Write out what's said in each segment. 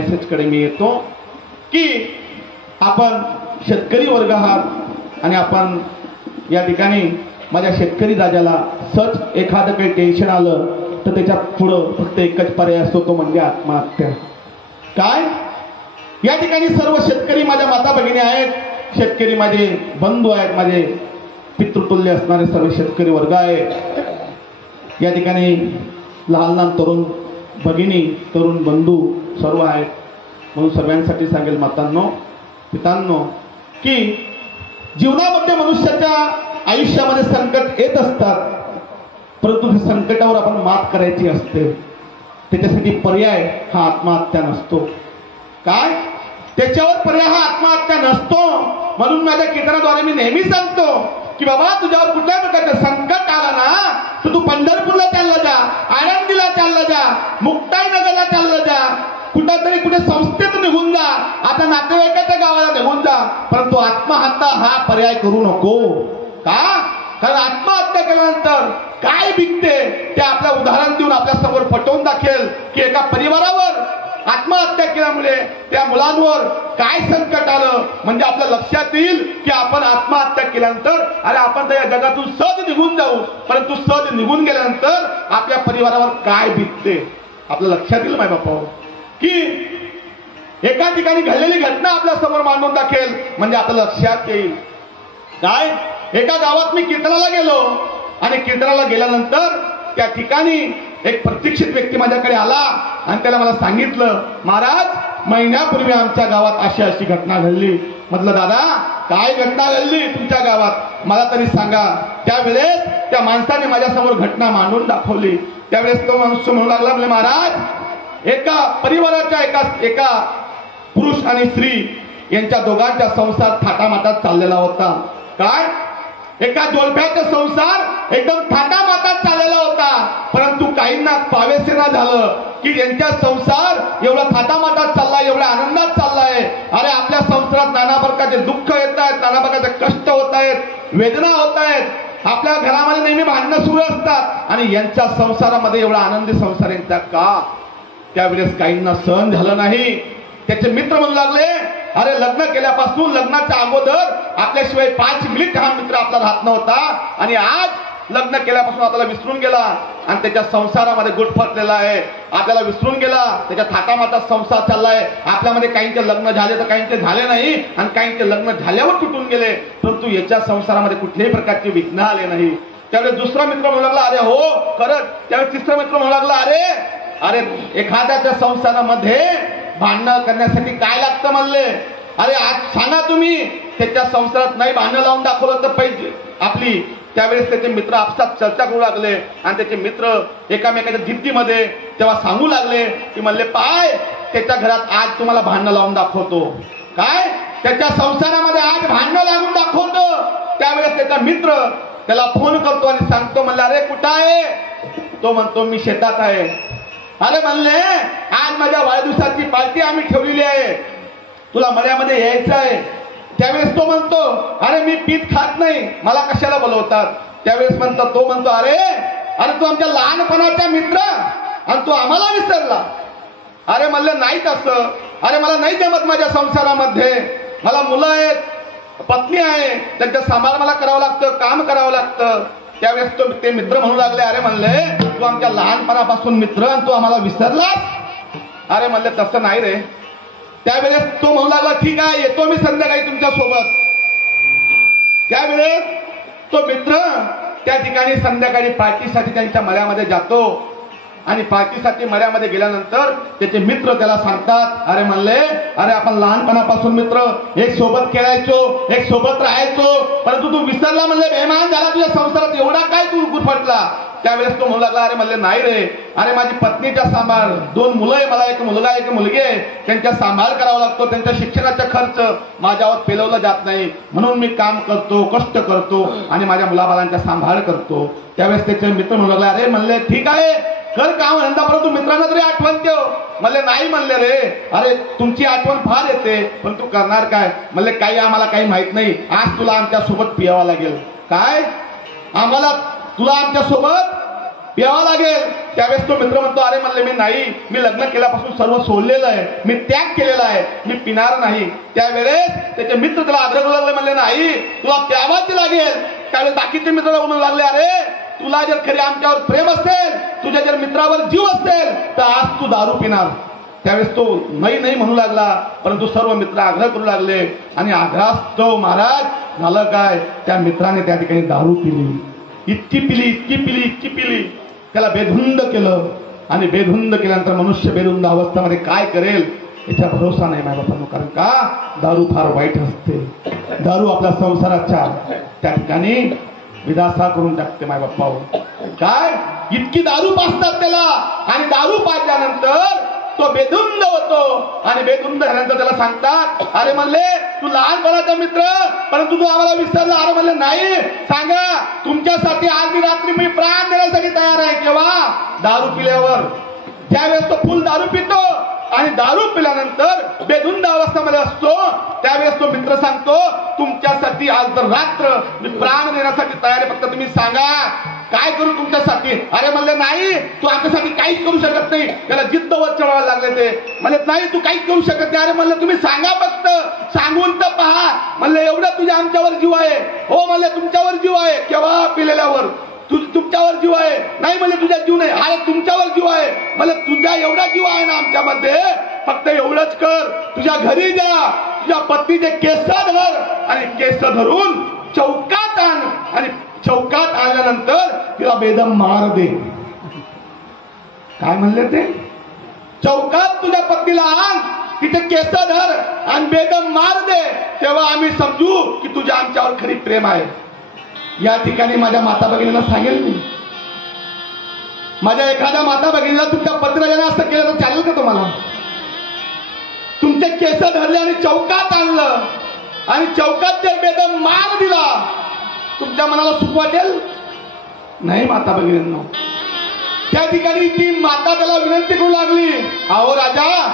मेसेजकडे मी येतो की आपण शेतकरी वर्ग आहात आणि आपण या ठिकाणी माझ्या शेतकरी राजाला सच एखादं काही टेन्शन आलं तर त्याच्यात पुढं फक्त एकच पर्याय असतो, तो म्हणजे आत्महत्या. काय या ठिकाणी सर्व शेतकरी माझ्या माता भगिनी आहेत, शेतकरी माझे बंधू आहेत, माझे पितृतुल्य असणारे सर्व शेतकरी वर्ग आहे. या ठिकाणी लहान लहान तरुण भगिनी, तरुण बंधू सर्व आहेत. म्हणून सर्वांसाठी सांगेल मातांनो, पितांनो, की जीवनामध्ये मनुष्याच्या आयुष्यामध्ये संकट येत असतात, परंतु संकटावर आपण मात करायची असते. त्याच्यासाठी पर्याय हा आत्महत्या नसतो. काय त्याच्यावर पर्याय हा आत्महत्या नसतो. म्हणून माझ्या कीर्तनाद्वारे मी नेहमी सांगतो की बाबा, तुझ्यावर कुठल्याही प्रकारचं संकट आलं ना तर तू पंढरपूरला चालला जा, आळंदीला चालला जा, मुक्ताईनगरला चालला जा, कुठे संस्थेत निघून जा, आता नातेवाईकाच्या गावाला निघून जा, परंतु आत्महत्या हा पर्याय करू नको. का? कारण आत्महत्या केल्यानंतर काय बिकते ते आपल्या उदाहरण देऊन आपल्या समोर पटवून दाखवेल की एका परिवारावर आत्महत्या केल्यामुळे त्या मुलांवर काय संकट आलं. म्हणजे आपल्या लक्षात येईल की आपण आत्महत्या केल्यानंतर अरे आपण तर या जगातून सहज निघून जाऊ, परंतु सहज निघून गेल्यानंतर आपल्या परिवारावर काय बिकते आपल्या लक्षात येईल. माय बापा, की एका ठिकाणी घडलेली घटना आपल्या समोर मांडून दाखवेल म्हणजे आपल्या लक्षात येईल. काय एका गावात मी कीर्तनाला गेलो आणि कीर्तनाला गेल्यानंतर त्या ठिकाणी एक प्रतीक्षित व्यक्ती माझ्याकडे आला आणि त्याला मला सांगितलं, महाराज, महिन्यापूर्वी आमच्या गावात अशी अशी घटना घडली. म्हटलं, दादा काय घटना घडली तुमच्या गावात, मला तरी सांगा. त्यावेळेस त्या माणसाने माझ्यासमोर घटना मांडून दाखवली. त्यावेळेस तो मनुष्य म्हणू लागला, म्हणजे महाराज, एका परिवाराच्या एका पुरुष आणि स्त्री यांच्या दोघांचा संसार थाटामाटात चाललेला होता. काय एका जोडप्याचा संसार एकदम थाटामाटात चाललेला होता, परंतु काहींना पावेसेना झालं की यांचा संसार एवढा थाटामाटात चाललाय, एवढ्या आनंदात चाललाय. अरे आपल्या संसारात नाना प्रकारचे दुःख येत आहेत, नाना प्रकारचे कष्ट होत आहेत, वेदना होत आहेत, आपल्या घरामध्ये नेहमी भांडणं सुरू असतात आणि यांच्या संसारामध्ये एवढा आनंदी संसार यांचा का? त्यावेळेस काहींना सहन झालं नाही. त्याचे मित्र म्हणू लागले, अरे लग्न केल्यापासून लग्नाच्या अगोदर आपल्याशिवाय 5 मिनिट हा मित्र आपला राहत नव्हता आणि आज लग्न केल्यापासून आपल्याला विसरून गेला आणि त्याच्या संसारामध्ये गुटफटलेला आहे. आपल्याला विसरून गेला, त्याच्या थाटामाटात संसार चाललाय. आपल्यामध्ये काहींचे लग्न झाले तर काहींचे झाले नाही आणि काहींचे लग्न झाल्यावर तुटून गेले, परंतु याच्या संसारामध्ये कुठल्याही प्रकारचे विघ्न आले नाही. त्यावेळेस दुसरा मित्र म्हणू लागला, अरे हो खरंच. त्यावेळेस तिसरा मित्र म्हणू लागला, अरे एखाद्याच्या संसारामध्ये भांडणं करण्यासाठी काय लागतं म्हणले. अरे आज सांगा तुम्ही, त्याच्या संसारात नाही भांडणं लावून दाखवलं तर पाहिजे आपली. त्यावेळेस त्याचे मित्र आपसात चर्चा करू लागले आणि त्याचे मित्र एकामेकाच्या जिद्दीमध्ये तेव्हा सांगू लागले की म्हणले, पाय त्याच्या घरात आज तुम्हाला भांडणं लावून दाखवतो. काय त्याच्या संसारामध्ये आज भांडणं लावून दाखवतो. त्यावेळेस त्याचा मित्र त्याला फोन करतो आणि सांगतो, म्हणले, अरे कुठं आहे? तो म्हणतो, मी शेतात आहे. अरे म्हणले, आज माझ्या वाढदिवसाची पार्टी आम्ही ठेवलेली आहे, तुला मळ्यामध्ये यायचं आहे. त्यावेळेस तो म्हणतो, अरे मी पीठ खात नाही, मला कशाला बोलवतात. त्यावेळेस तो म्हणतो, अरे तू आमच्या लहानपणाचा मित्र आणि तू आम्हाला विसरला. अरे म्हणले, नाही तसं. अरे मला नाही जमत माझ्या संसारामध्ये, मला मुलं आहेत, पत्नी आहे, त्यांचा सांभाळ मला करावं लागतं, काम करावं लागतं. त्यावेळेस ते मित्र म्हणू लागले, अरे म्हणले, तू आमच्या लहानपणापासून मित्र आणि तू आम्हाला विसरलास. अरे म्हणले, तसं नाही रे. त्यावेळेस तो म्हणू लागला, ठीक आहे, येतो मी संध्याकाळी तुमच्या सोबत. त्यावेळेस तो मित्र त्या ठिकाणी संध्याकाळी पार्टीसाठी त्यांच्या मळ्यामध्ये जातो आणि पार्टीसाठी मळ्यामध्ये गेल्यानंतर त्याचे मित्र त्याला सांगतात, अरे म्हणले, अरे आपण लहानपणापासून मित्र, एक सोबत खेळायचो, एक सोबत राहायचो, परंतु तू विसरला. म्हणले, बेमान झाला तुझ्या संसारात, एवढा काय तू गुरफटला. त्यावेळेस तो म्हणू लागला, अरे म्हणले, नाही रे, अरे माझी पत्नीचा सांभाळ, 2 मुलं आहे, मला एक मुलगा एक मुलगी आहे, त्यांचा सांभाळ करावा लागतो, त्यांच्या शिक्षणाचा खर्च माझ्यावर पेलवला जात नाही, म्हणून मी काम करतो, कष्ट करतो आणि माझ्या मुलाबाळांचा सांभाळ करतो. त्यावेळेस त्याचे मित्र म्हणू लागले, अरे म्हणले, ठीक आहे, कर काम धंदा, परंतु मित्रांना तरी आठवण ठेव. म्हणले, नाही म्हणले रे, अरे तुमची आठवण फार येते, पण तू करणार काय. म्हणले, काही आम्हाला काही माहित नाही, आज तुला आमच्या सोबत पियावा लागेल. काय आम्हाला तुला आमच्या सोबत प्यावा लागेल. त्यावेळेस तो मित्र म्हणतो, अरे म्हणले मी नाही, मी लग्न केल्यापासून सर्व सोडलेलं आहे, मी त्याग केलेला आहे, मी पिणार नाही. त्यावेळेस त्याचे मित्र त्याला आग्रह करू लागले, म्हणले नाही तुला प्यावाच लागेल. त्यावेळेस बाकीचे मित्र म्हणू लागले, अरे तुला जर खरी आमच्यावर प्रेम असेल, तुझ्या जर मित्रावर जीव असेल तर आज तू दारू पिणार. त्यावेळेस तो नाही नाही म्हणू लागला, परंतु सर्व मित्र आग्रह करू लागले आणि आग्रहास्तव महाराज झालं काय, त्या मित्राने त्या ठिकाणी दारू पिली. इतकी पिली, इतकी पिली, इतकी पिली, त्याला बेधुंद केलं. आणि बेधुंद केल्यानंतर मनुष्य बेधुंद अवस्थेमध्ये काय करेल याचा भरोसा नाही माझ्या बापांनो. कारण का दारू फार वाईट असते. दारू आपल्या संसाराच्या त्या ठिकाणी विदासा करून टाकते माझ्या बाप्पा. काय इतकी दारू पाजतात त्याला, आणि दारू पाजल्यानंतर तो बेधुंद होतो. आणि बेधुंद झाल्यानंतर त्याला सांगतात, अरे म्हणले तू लहानपणाचा मित्र, परंतु तू आम्हाला विसरला. अरे म्हणले नाही, सांगा तुमच्यासाठी आज रात्री मी प्राण देण्यासाठी तयार आहे. केव्हा? दारू पिल्यावर. ज्यावेळेस तो फुल दारू पितो आणि दारू पिल्यानंतर बेधुंद अवस्थेमध्ये असतो, त्यावेळेस तो मित्र सांगतो, तुमच्यासाठी आज तर रात्र मी प्राण देण्यासाठी तयार आहे, फक्त तुम्ही सांगा काय करू तुमच्यासाठी. अरे म्हणले नाही, तू आमच्यासाठी काहीच करू शकत नाही. त्याला जिद्दवर चढवायला लागले ते. म्हणले नाही तू काहीच करू शकत नाही. अरे म्हणलं तुम्ही सांगा, फक्त सांगून तर पहा. म्हणले एवढं तुझ्या आमच्यावर जीव आहे. हो म्हणले तुमच्यावर जीव आहे. केव्हा? पिलेल्यावर. तुमच्यावर जीव आहे. नाही म्हणजे तुझ्या जीव नाही. अरे तुमच्यावर जीव आहे. म्हणजे तुझ्या एवढा जीव आहे ना आमच्यामध्ये, फक्त एवढंच कर, तुझ्या घरी जा, तुझ्या पत्नीचे केस धर आणि केस धरून चौकात आण, आणि चौकात आल्यानंतर तिला बेदम मार दे. काय म्हणले ते? चौकात तुझ्या पत्नीला आण, तिथे केस धर आणि बेदम मार दे, तेव्हा आम्ही समजू की तुझ्या आमच्यावर खरी प्रेम आहे. या ठिकाणी माझ्या माता भगिनींना सांगेल मी, माझ्या एखाद्या माता भगिनीला तुमच्या पतिराजाने असं केलं तर चालेल का तुम्हाला? तुमचे केस धरले आणि चौकात आणलं आणि चौकात जर बेदम मार दिला, तुमच्या मनाला सुख वाटेल? नाही माता भगिनींनो. त्या ठिकाणी ती माता त्याला विनंती करू लागली, अहो राजा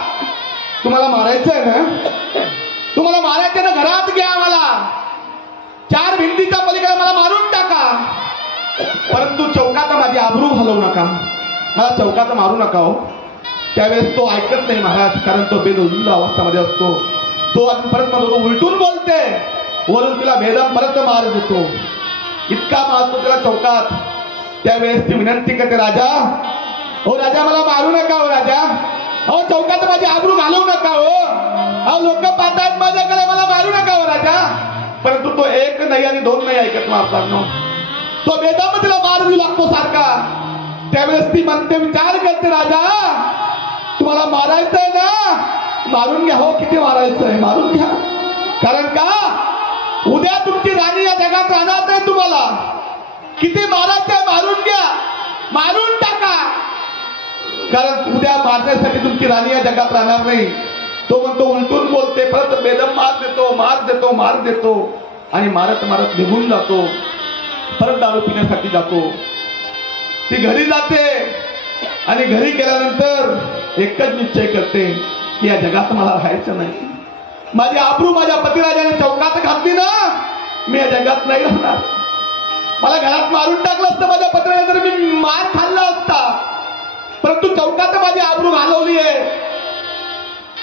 तुम्हाला मारायचं आहे ना, तुम्हाला मारायचं ना, घरात घ्या, आम्हाला 4 भिंतीच्या पलीकडे मला मारून टाका, परंतु चौकात माझी आबरू घालवू नका, मला चौकात मारू नका. हो त्यावेळेस तो ऐकत नाही महाराज, कारण तो बेधुंद अवस्थेमध्ये असतो. तो परत म्हणतो, तो उलटून बोलते, वरून तिला बेदम परत मार देतो. इतका मारतो त्याला चौकात. त्यावेळेस ती विनंती करते, राजा हो राजा मला मारू नका, हो राजा, अहो चौकात माझी आबरू घालवू नका, हो अहो लोक पाहतात माझ्याकडे, मला मारू नका हो राजा. परंतु तो एक नाही आणि 2 नाही ऐकत मारताना, तो बेदम तिला मार देऊ लागतो सारखा. त्यावेळेस ती म्हणते, विचार करते, राजा तुम्हाला मारायचंय ना, मारून घ्या. हो किती मारायचंय मारून घ्या, कारण का उद्या तुमची राणी या जगात राहणार नाही. तुम्हाला किती मारायचंय मारून घ्या, मारून टाका, कारण उद्या मारण्यासाठी तुमची राणी या जगात राहणार नाही. तो म्हणतो, उलटून बोलते, परत बेदम मार देतो, मार देतो, मार देतो, आणि मारत मारत निघून जातो. परत दारू पिण्यासाठी जातो. ती घरी जाते आणि घरी गेल्यानंतर एकच निश्चय करते की या जगात मला राहायचं नाही. माझी आबरू माझ्या पतिराजाने चौकात घातली ना, मी या जगात नाही राहणार. मला घरात मारून टाकलं असतं माझ्या पतिराजाने, तर मी मार खाल्ला असता, परंतु चौकात माझी आबरू घालवली आहे.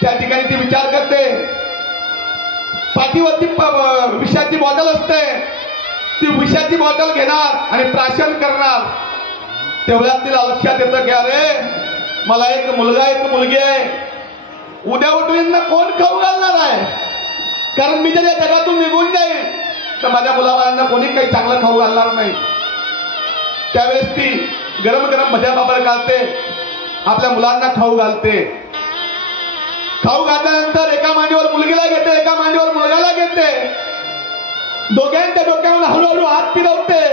त्या ठिकाणी ती विचार करते. पाठीवरती विषाची बॉटल असते, ती विषाची बॉटल घेणार आणि प्राशन करणार. तेवढ्यात तिला लक्षात येतं की अरे मला एक मुलगा एक मुलगी आहे, उद्या उठून यांना कोण खाऊ घालणार आहे, कारण मी जर या जगातून निघून जाईल तर माझ्या मुलाबाळांना कोणी काही चांगलं खाऊ घालणार नाही. त्यावेळेस ती गरम गरम भज्या पापड घालते, आपल्या मुलांना खाऊ घालते. खाऊ घातल्यानंतर एका मांडीवर मुलगीला घेते, एका मांडीवर मुलगाला घेते. दोघांच्या डोक्यावर हळूहळू हात फिरवते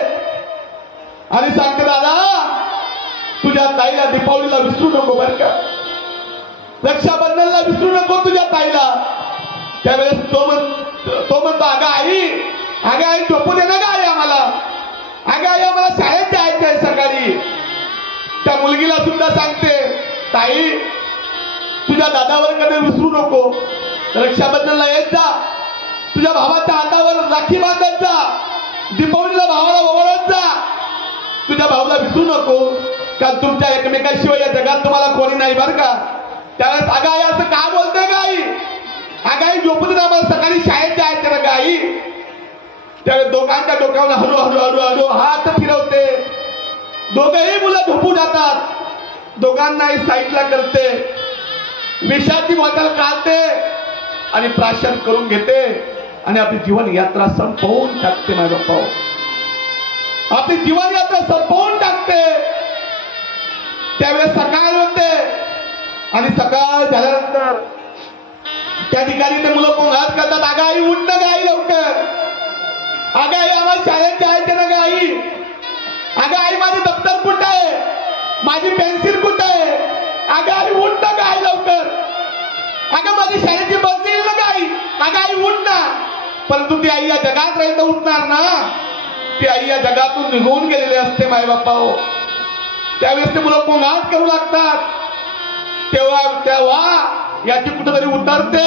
आणि सांगते, दादा तुझ्या ताईला दीपावलीला विसरू नको बरं का, रक्षाबंधनला विसरू नको तुझ्या ताईला. त्यावेळेस तो म्हणतो, अगं आई झोपू दे ना ग आई आम्हाला, अगं आई आम्हाला शाळेत जायचं आहे सकाळी. त्या मुलगीला सुद्धा सांगते, ताई तुझ्या दादावर कधी विसरू नको, रक्षाबंधनला येत जा, तुझ्या भावाच्या हातावर राखी बांधत जा, दीपावलीला भावाला ओवाळत जा, तुझ्या भाऊला विसरू नको, कारण तुमच्या एकमेकाशिवाय या जगात तुम्हाला कोणी नाही बरं का. त्यावेळेस अगं आई असं का बोलते का आई, अगं आई झोपून आम्हाला सकाळी शाळेत जायचं ना ग आई. त्यावेळेस दोघांच्या डोक्यावर हळू हळू हळू हळू हात फिरवते. दोघंही मुलं झोपू जातात. दोघांनाही साईडला करते, विषाची बॉटल काढते आणि प्राशन करून घेते आणि आपली जीवन यात्रा संपवून टाकते. माझ्या बाप्पा, आपली जीवन यात्रा संपवून टाकते. त्यावेळेस सकाळ होते आणि सकाळ झाल्यानंतर त्या ठिकाणी ते मुलं कोंगाट करतात. अगं आई उठ ना गाई लवकर, अगं आई आम्हाला शाळेत जायचं ना गाई, अगं आई माझे दप्तर कुठं आहे, माझी पेन्सिल कुठं आहे, अगं आई उठ ना गाई लवकर, अगं माझी शाळेची बस येईल ना गाई, अगं आई उठ ना. परंतु ती आई या जगात राहील तर उठणार ना, ती आई या जगातून निघून गेलेली असते. माय बाप्पा हो, त्यावेळेस ते मुलं कोंगाट करू लागतात. तेव्हा याची कुठेतरी उतरते.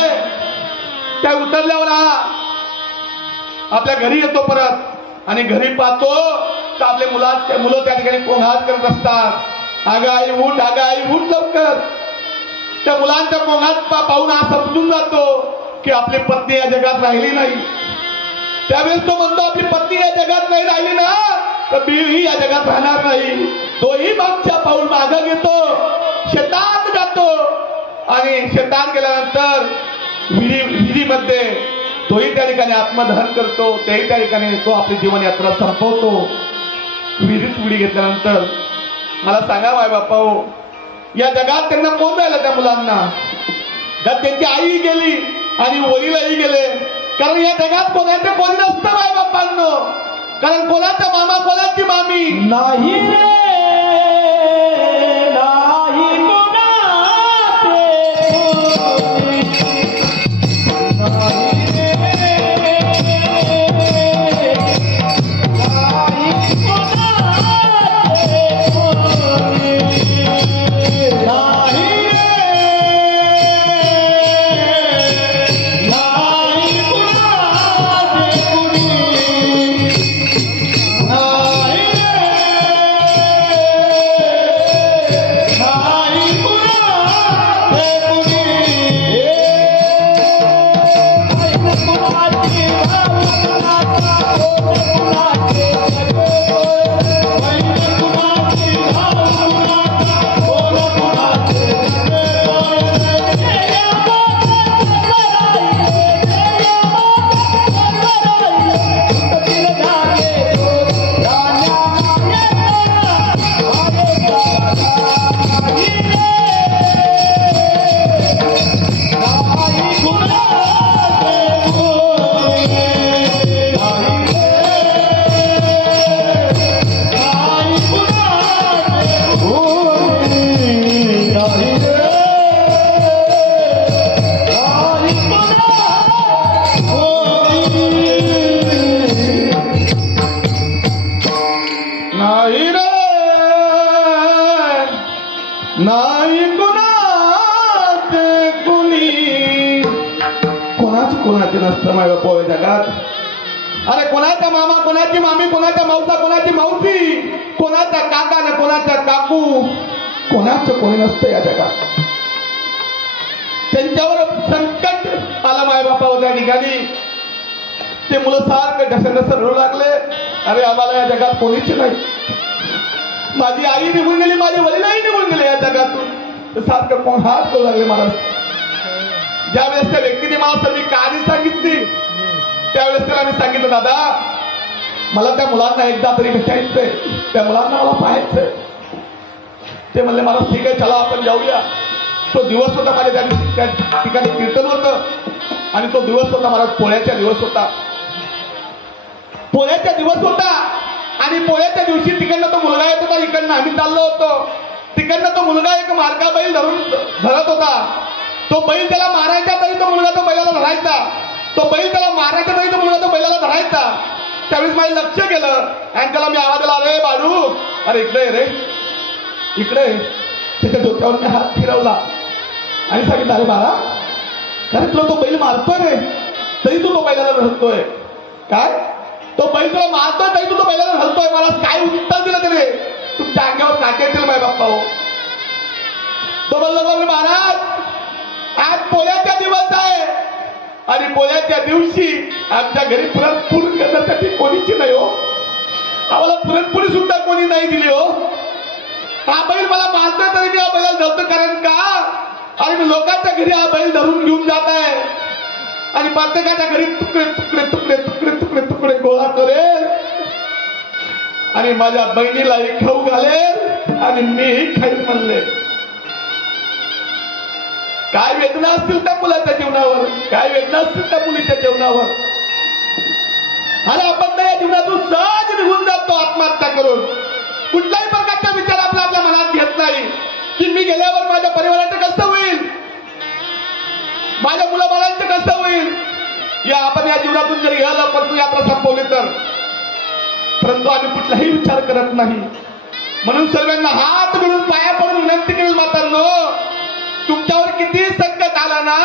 त्या उतरल्यावर आपल्या घरी येतो परत आणि घरी पाहतो तर आपले मुलं त्या ठिकाणी कोंगाट करत असतात. अगं आई उठ, अगं आई उठ लवकर. त्या मुलांच्या कोंगाट पाहून हा समजून जातो की आपली पत्नी या जगात राहिली नाही. त्यावेळेस तो म्हणतो आपली पत्नी या जगात नाही राहिली ना तर मीही या जगात राहणार नाही. तोही मागच्या पाऊल मागं घेतो, शेतात जातो आणि शेतात गेल्यानंतर विहिरीमध्ये तोही त्या ठिकाणी आत्मदहन करतो. त्याही त्या ठिकाणी तो आपली जीवन यात्रा संपवतो. विहिरीत उडी घेतल्यानंतर मला सांगा माय बाप्पा हो, या जगात त्यांना कोण राहिलं त्या मुलांना, तर त्यांची आई गेली आणि वडीलही गेले. कारण या जगात कोणाचे कोणी नसतं माय बाप्पांनो, कारण कोणाचा मामा कोणाची मामी नाही. नाही कोणाचे कुणी, कोणाचे नसतं माझ्या पोहे जगात. अरे कोणाचा मामा कोणाची मामी, कोणाचा मावसा कोणाची मावशी, कोणाचा काका ना कोणाचा काकू, कोणाचं कोणी नसतं या जगात. त्यांच्यावर संकट आलं माय बापा त्या ठिकाणी. ते मुलं सारखं ढसढस रडू लागले. अरे आम्हाला या जगात कोणीच नाही, माझी आई निघून गेली, माझे वडीलही निघून गेले या जगातून. सारखं कोण हात करू लागले महाराज. ज्यावेळेस त्या व्यक्तीने मला सगळी कहाणी सांगितली त्यावेळेस त्याला मी सांगितलं, दादा मला त्या मुलांना एकदा तरी भेटायचंय, त्या मुलांना मला पाहायचंय. ते म्हणले मला ठीक आहे चला आपण जाऊया. तो दिवस होता माझ्या त्या ठिकाणी कीर्तन होतं आणि तो दिवस होता महाराज पोळ्याचा दिवस होता. पोळ्याचा दिवस होता आणि पोळ्याच्या दिवशी तिकडनं तो मुलगा येत होता, इकडनं आम्ही चाललो होतो. तिकडनं तो मुलगा एक मार्का बैल धरत होता. तो बैल त्याला मारायचा तरी तो मुलगा तो बैलाला धरायचा, तो बैल त्याला मारायचा तरी तो मुलगा तो बैलाला धरायचा. त्यावेळेस माझं लक्ष गेलं आणि त्याला मी आवाज दिला, अरे बाळू अरे इकडे रे इकडे. त्याच्या डोक्यावर मी हात फिरवला आणि सांगितलं, अरे बाळा अरे तुला तो बैल मारतोय रे तरी तू तो बैलाला धरतोय काय. तो बैल तुला मारतोय तरी तू तो बैलाला घालतोय, मला काय उत्तर दिलं त्याने? तुमच्या अंगावर काटे येतील माय बाप्पा हो. तो बोललो महाराज आज पोळ्याचा दिवस आहे आणि पोळ्याच्या दिवशी आमच्या घरी पुरणपोळी करण्यासाठी कोणीची नाही हो. आम्हाला पुरणपोळी सुद्धा कोणी नाही दिली हो. हा बैल मला मारतोय तरी मी हा बैलाला धरतो, कारण का आणि लोकांच्या घरी हा बैल धरून घेऊन जात आहे आणि प्रत्येकाच्या घरी तुकडे तुकडे तुकडे तुकडे तुकडे तुकडे गोळा करेल आणि माझ्या बहिणीलाही खाऊ घालेल आणि मीही खाईन म्हणले. काय वेदना असतील त्या मुलाच्या जीवनावर, काय वेदना असतील त्या मुलीच्या जीवनावर. आणि आपण त्या जीवनातून सहज निघून जातो आत्महत्या करून. कुठल्याही प्रकारचा विचार आपल्या मनात घेत नाही की मी गेल्यावर माझ्या परिवाराचं कसं होईल, माझ्या मुलाबाळांचं कसं होईल. या आपण या जीवनातून जर गेला परंतु यात्रा संपवली तर, परंतु आम्ही कुठलाही विचार करत नाही. म्हणून सर्वांना हात मिळून पाया पडून विनंती केली मातांनो, तुमच्यावर किती संकट आला ना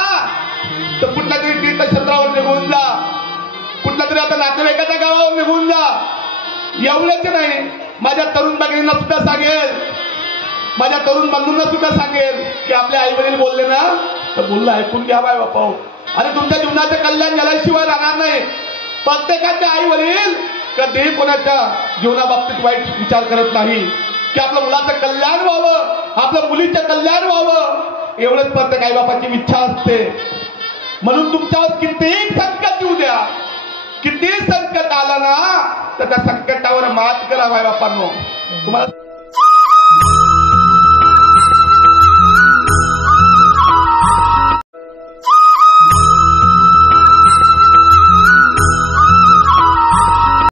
तर कुठल्या तरी तीर्थक्षेत्रावर निघून जा, कुठल्या तरी आता नातेवाईकाच्या गावावर निघून जा. एवढेच नाही, माझ्या तरुण भगिनींना सुद्धा सांगेल, माझ्या तरुण बंधूंना सुद्धा सांगेल की आपले आई वडील बोलले ना तर बोललं ऐकून घ्या बाय बापा. आणि तुमच्या जीवनाचे कल्याण झाल्याशिवाय राहणार नाही. प्रत्येकाचे आई वडील कधीही कोणाच्या जीवनाबाबतीत वाईट विचार करत नाही की आपल्या मुलाचं कल्याण व्हावं, आपल्या मुलीचं कल्याण व्हावं, एवढंच प्रत्येक आई बापाची इच्छा असते. म्हणून तुमच्यावर कितीही संकट येऊ द्या, किती संकट आलं ना तर त्या संकटावर मात करा बाय बापांनो. तुम्हाला